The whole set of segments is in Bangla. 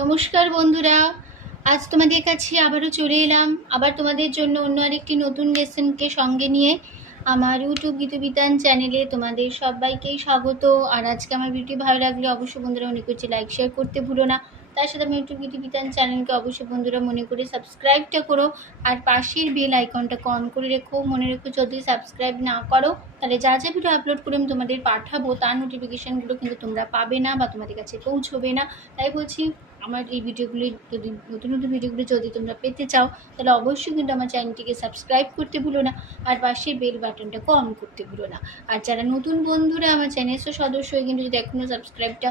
নমস্কার বন্ধুরা। আজ তোমাদের কাছে আবারও চলে এলাম। আবার তোমাদের জন্য অন্য আরেকটি নতুন লেসনকে সঙ্গে নিয়ে আমার ইউটিউব গীতবিতান চ্যানেলে তোমাদের সবাইকেই স্বাগত। আর আজকে আমার ভিডিও ভালো লাগলে অবশ্যই বন্ধুরা মনে করছে লাইক শেয়ার করতে ভুলো না। তার সাথে আমি ইউটিউব গীতবিতান চ্যানেলকে অবশ্যই বন্ধুরা মনে করে সাবস্ক্রাইবটা করো। আর পাশের বেল আইকনটাকে অন করে রেখো। মনে রেখো যদি সাবস্ক্রাইব না করো, তাহলে যা যা ভিডিও আপলোড করে আমি তোমাদের পাঠাবো, তার নোটিফিকেশানগুলো কিন্তু তোমরা পাবে না বা তোমাদের কাছে পৌঁছবে না। তাই বলছি আমার এই ভিডিওগুলি যদি নতুন নতুন ভিডিওগুলি যদি তোমরা পেতে চাও, তাহলে অবশ্যই কিন্তু আমার চ্যানেলটিকে সাবস্ক্রাইব করতে ভুলো না আর পাশে বেল বাটনটাকে অন করতে ভুলো না। আর যারা নতুন বন্ধুরা আমার চ্যানেলের সদস্য হয়ে কিন্তু যদি এখনও সাবস্ক্রাইবটা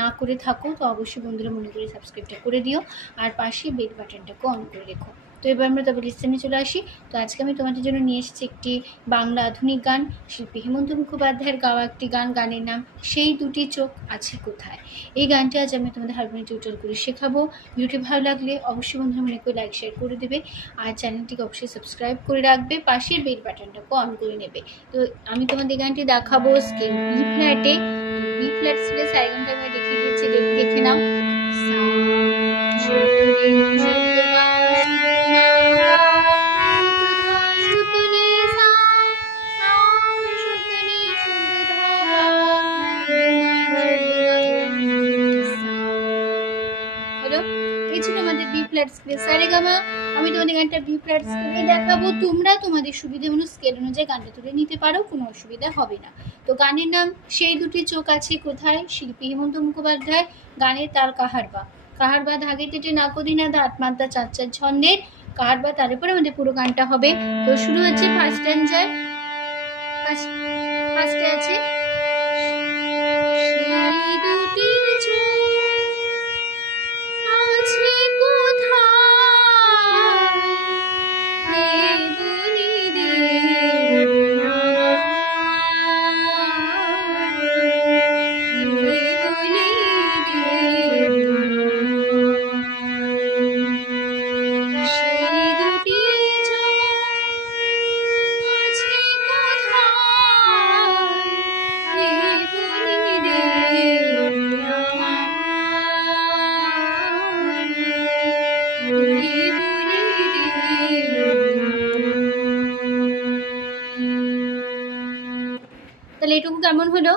না করে থাকো, তো অবশ্যই বন্ধুরা মনে করে সাবস্ক্রাইবটা করে দিও। আর পাশে বেল বাটনটাকে অন করে রেখো। তো এবার আমরা তবে লিস্টেনে চলে আসি। তো আজকে আমি তোমাদের জন্য নিয়ে এসেছি একটি বাংলা আধুনিক গান। শিল্পী হেমন্ত মুখোপাধ্যায়ের গাওয়া একটি গান। গানের নাম সেই দুটি চোখ আছে কোথায়? এই গানটি আজ আমি তোমাদের হারমোনিয়াম টিউটোরিয়াল করে শেখাবো। ভিডিওটি ভালো লাগলে অবশ্যই বন্ধুরা মনে করে লাইক শেয়ার করে দেবে। আর চ্যানেলটিকে অবশ্যই সাবস্ক্রাইব করে রাখবে। পাশের বেল বাটনটাকে অন করে নেবে। তো আমি তোমাদের গানটি দেখাবো। স্কেল বি ফ্ল্যাটে বি ফ্ল্যাট আমি দেখ- দেখে নাও। স্কেল আমি তোমাদের গানটা বি ফ্ল্যাট দেখাবো। তোমরা তোমাদের সুবিধা মতো স্কেল অনুযায়ী গানটা তুলে নিতে পারো, কোনো অসুবিধা হবে না। তো গানের নাম সেই দুটি চোখ আছে কোথায়? শিল্পী হেমন্ত মুখোপাধ্যায়, গানের তার কাহারবা কাহারবা ধাগে তেটে না না দাঁত মাদ্দা চার চার ছন্দের। কাহারবা তার উপরে আমাদের পুরো গানটা হবে। তো শুরু হচ্ছে ফার্স্ট স্ট্যান্ডার ফার্স্ট ফার্স্টে আছে এটুকু কেমন হলো?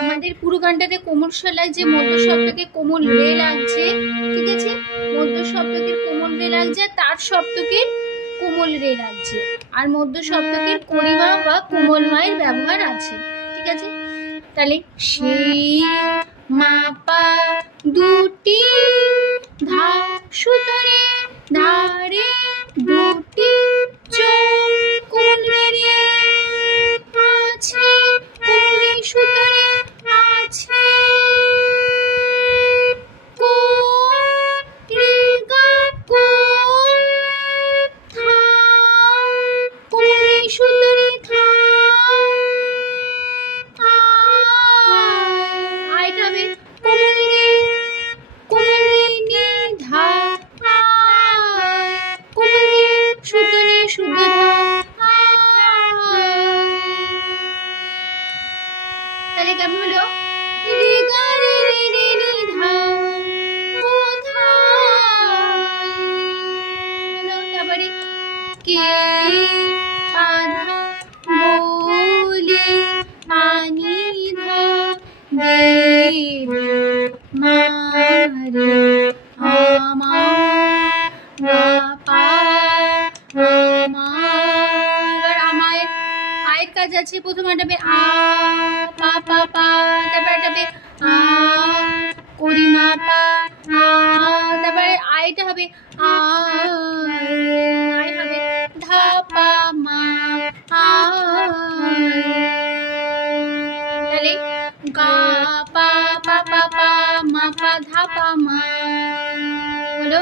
আমাদের পুরো গানটাতে কোমল স্বর যে মধ্য শব্দকে কোমল রে লাগছে, ঠিক আছে? মধ্য শব্দকে কোমল রে লাগছে তার শব্দকে কোমল রে লাগছে। আর মধ্য শব্দকে করিমা বা কোমল মায়ের ব্যবহার আছে, ঠিক আছে? তাহলে সেই মাপা দুটি ধা সুতরে, ধারে দুটি চোখ। কে বলে ধা দেব মারে আমার আমার আয়ের কাজ আছে প্রথম আটাবে আ পা পা পা তারপরে আটাবে আ তারপরে আয়টা হবে আ তাহলে গা মা পা ধা পা মা হলো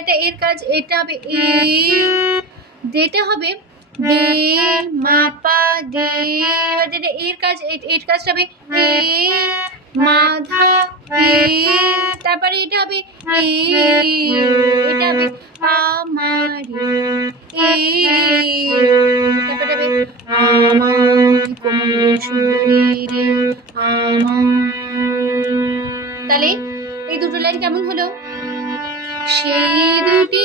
একটা এর কাজ এটা হবে এ দেটা হবে দে মা পা দে এর কাজ এর কাজটা হবে এ এ তারপরে এটা হবে এটা হবে আমারে তারপরে হবে আমার সুন্দরী রে আমার। তাহলে এই দুটো লাইন কেমন হলো? সেই দুটি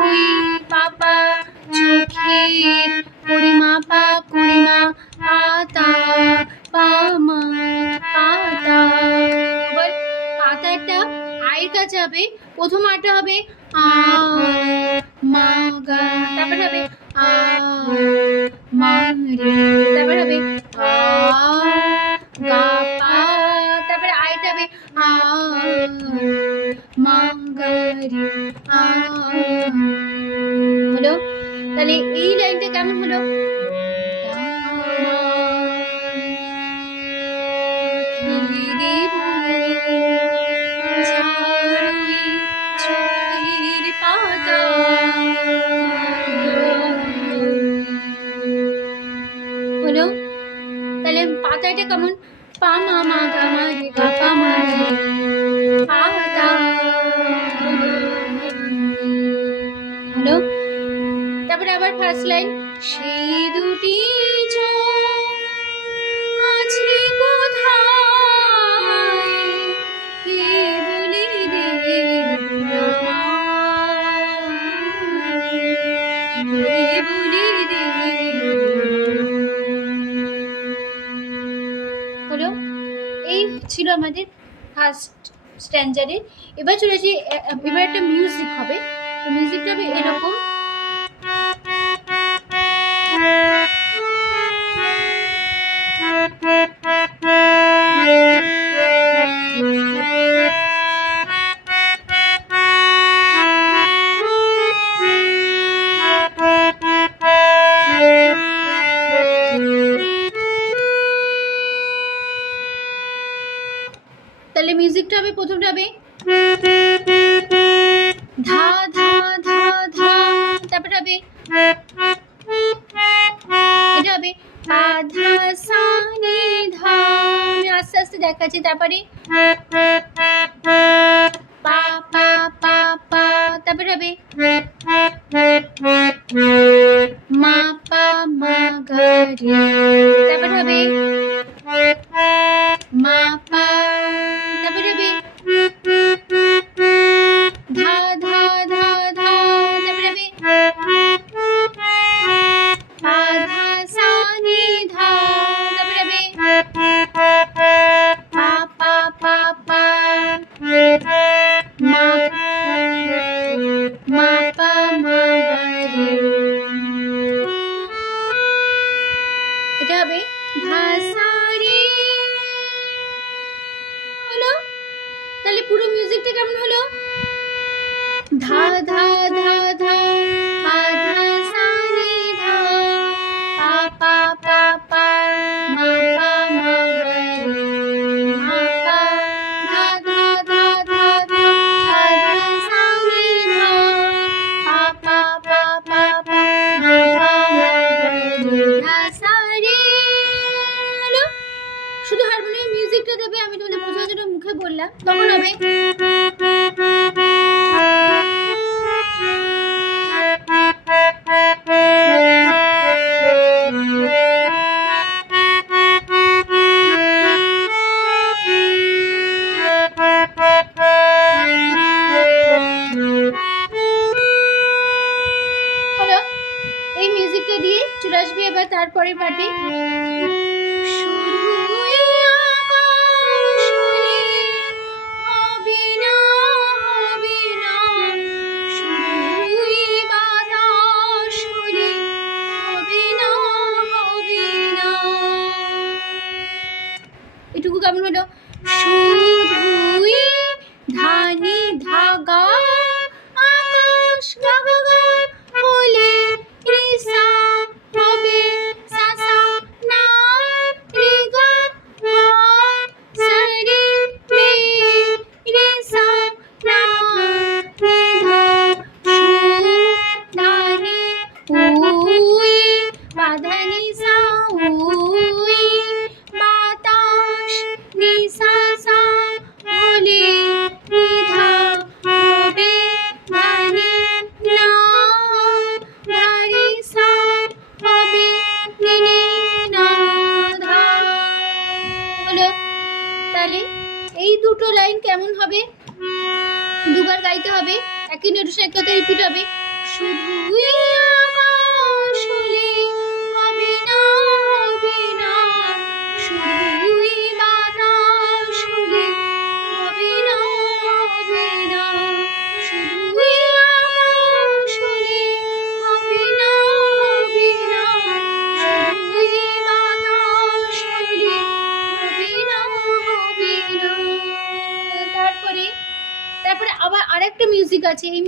ওই পাপা, চোখের পরিমাপা করিমা পাতা, পামা, পাতা। এবার পাতা একটা আয়ের কাছে প্রথম আটা হবে আ, মা হবে আ, মা হবে আ তারপরে আয়টা হবে আ হলো? তাহলে এই লাইনটা কেমন হলো? হলো? তাহলে পাতাটা কেমন? পা মা মা গা মা গা পা মা রে ফার্স্ট লাইন সেই দুটি আছে কোথায়? হলো, এই ছিল আমাদের ফার্স্ট স্ট্যান্ডার্ডের এবার চলেছি এবার একটা মিউজিক হবে। মিউজিকটা হবে এরকম। করি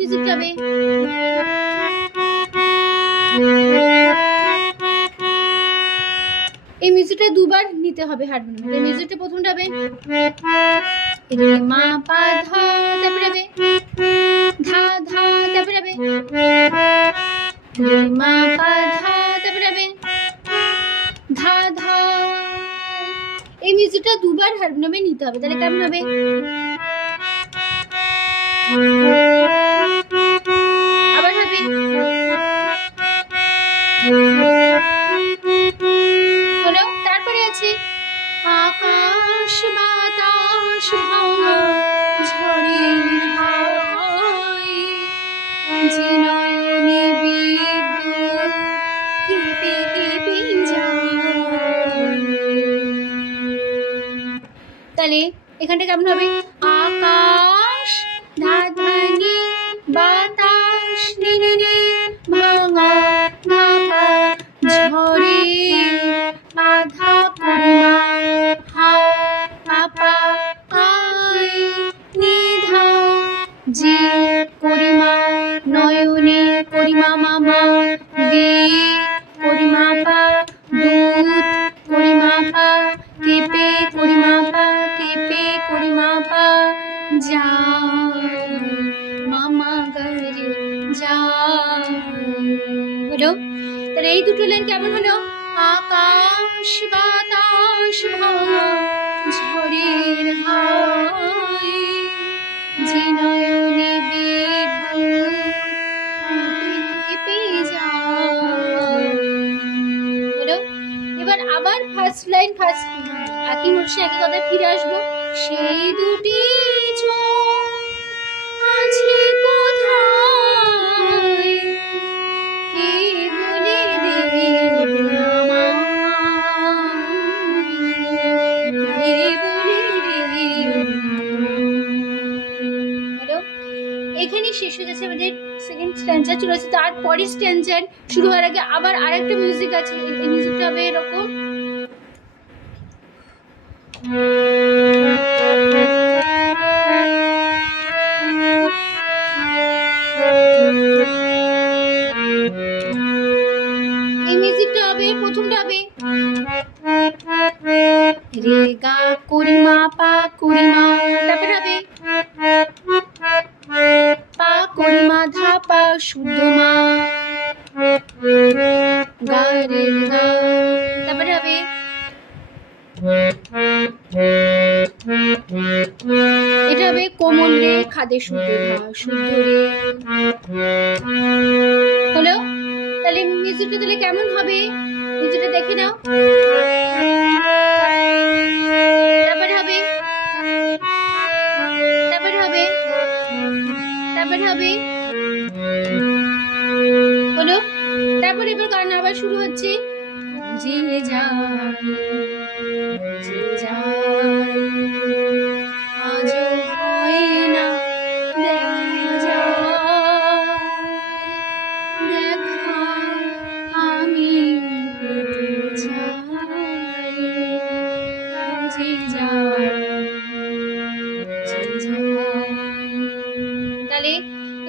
মিউজিক যাবে এই মিউজিকটা দুবার নিতে হবে হারমোনিয়ামে এই মিউজিকটা প্রথম যাবে মা, পা, ধা, তারপরে যাবে ধা ধা, তারপরে যাবে মা, পা, ধা, তারপরে যাবে ধা ধা। এই মিউজিকটা দুবার হারমোনিয়ামে নিতে হবে, তাহলে কেমন হবে? ঘন্টা কেমন হবে এবার আবার ফার্স্ট লাইন ফার্স্ট একই মুর্শি একই কথা ফিরে আসব। সেই দুটি হয়েছে তারপরই স্টেনজেন শুরু হওয়ার আগে আবার আরেকটা মিউজিক আছে এই মিউজিকটা হবে এরকম কেমন হবে?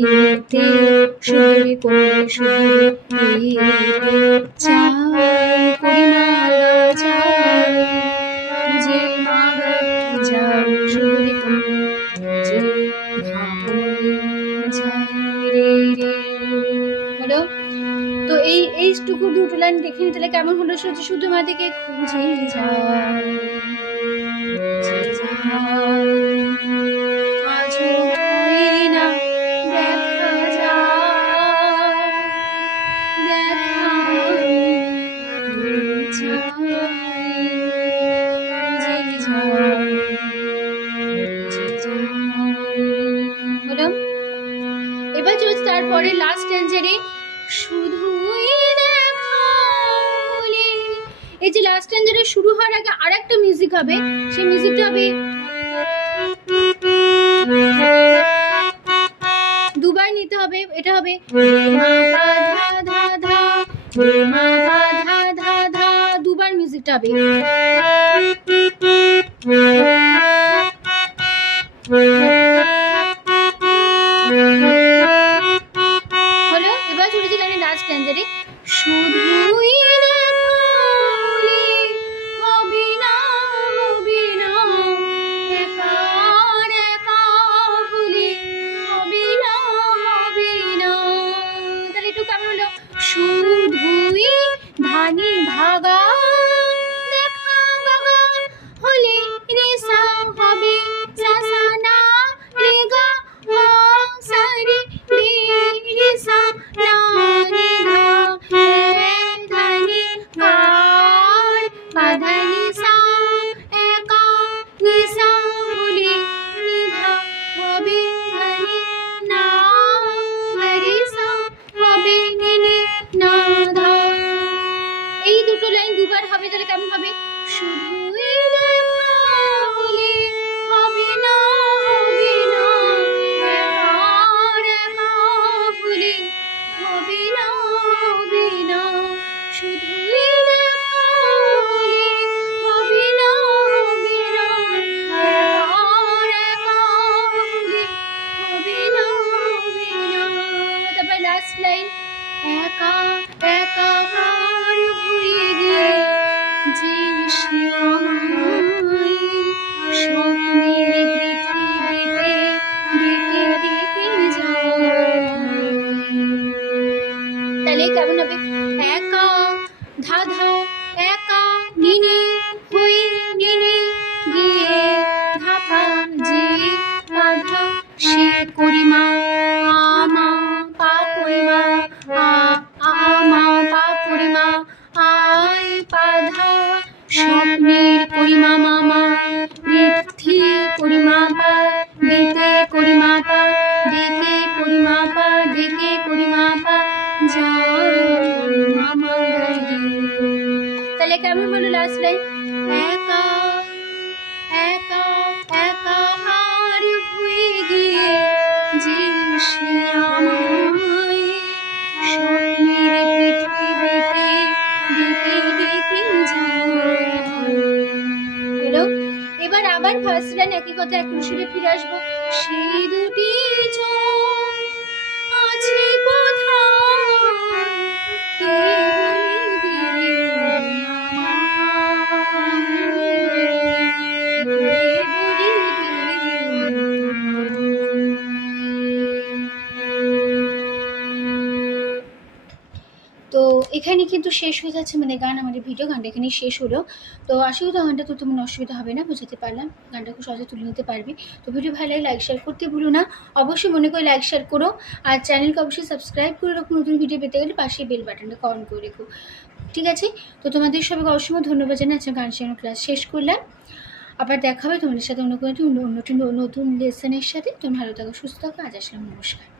নিতে সুদূরে কোণে সুদূরে তো এই, এইটুকু দুটো লাইন দেখিনি তাহলে কেমন হলো শুধু শুধু আমাদেরকে খুঁজে যায় এবার চলছে তারপরে লাস্ট টেন্সারে শুধুই এই যে লাস্ট টেন্সারে শুরু হওয়ার আগে আর একটা মিউজিক হবে, সেই মিউজিকটা হবে ছিটাবে হলো এবার শুনেছি গানে নাচ ক্যান্ডারে শুধুই কেমন হলো লাস্ট লাইফ কিন্তু শেষ হয়ে যাচ্ছে মানে গান আমাদের ভিডিও গানটা এখানেই শেষ হলো। তো আশা করি গানটা তো তেমন অসুবিধা হবে না, বুঝতে পারলাম। গানটা খুব সহজে তুলে নিতে পারবি। তো ভিডিও ভালো লাগে লাইক শেয়ার করতে ভুলো না। অবশ্যই মনে করে লাইক শেয়ার করো। আর চ্যানেলকে অবশ্যই সাবস্ক্রাইব করে রাখো। নতুন ভিডিও পেতে গেলে পাশে বেল বাটনটা অন করে রেখো। ঠিক আছে? তো তোমাদের সবাইকে অসংখ্য ধন্যবাদ জানাই আজকে গান শেখানোর ক্লাস শেষ করলাম। আবার দেখা হবে তোমাদের সাথে অন্য কোনো অন্য নতুন লেসনের সাথে। তুমি ভালো থাকো, সুস্থ থাকো। আজ আসলাম। নমস্কার।